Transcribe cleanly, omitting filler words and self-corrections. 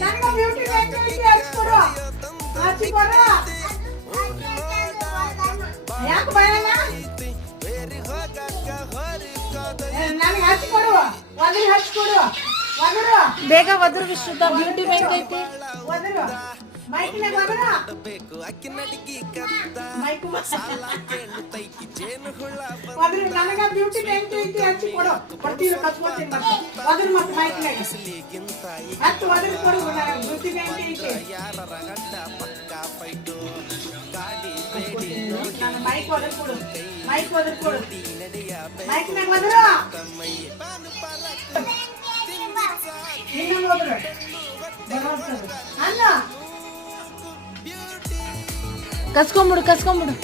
ನನಗೆ beauty bank ಐತಿ ಹಚ್ಕೊಡು ಹಚ್ಕೊಡು ಯಾಕೆ ಬರಲ್ಲ ನನಗೆ ಹಚ್ಕೊಡು ಒದರಿ ಹಚ್ಕೊಡು ಒದರು ಬೇಗ ಒದ್ರು ವಿಶ್ರುತ ಬ್ಯೂಟಿ ಬ್ಯಾಂಕ್ ಐತಿ ಒದರು ಮೈಕ್ನಾಗ ಒದರು ಮೈಕ್ ಒದರು ನನಗೆ ಬ್ಯೂಟಿ ಬ್ಯಾಂಕ್ ಐತಿ ಹಚ್ಕೊಡು ಕೊಡ್ತೀವಿ ಕಚ್ಕೊಡ್ತೀನಿ ಒದರು ಮತ್ತೆ ಮೈಕ್ನಾಗ ಹತ್ತು ಒದರು ಕೊಡು ನನಗೆ ಬ್ಯೂಟಿ ಬ್ಯಾಂಕ್ ಐತಿ ನಾನು ಮೈಕ್ ಒದರು ಕೊಡು ಮೈಕ್ ಒದರು ಕೊಡು ಮೈಕ್ನಾಗ ಒದರು ಇನ್ನೊಂದು ಒದರು ಅನ್ನ ಕಸ್ಕೊಂಬಿಡು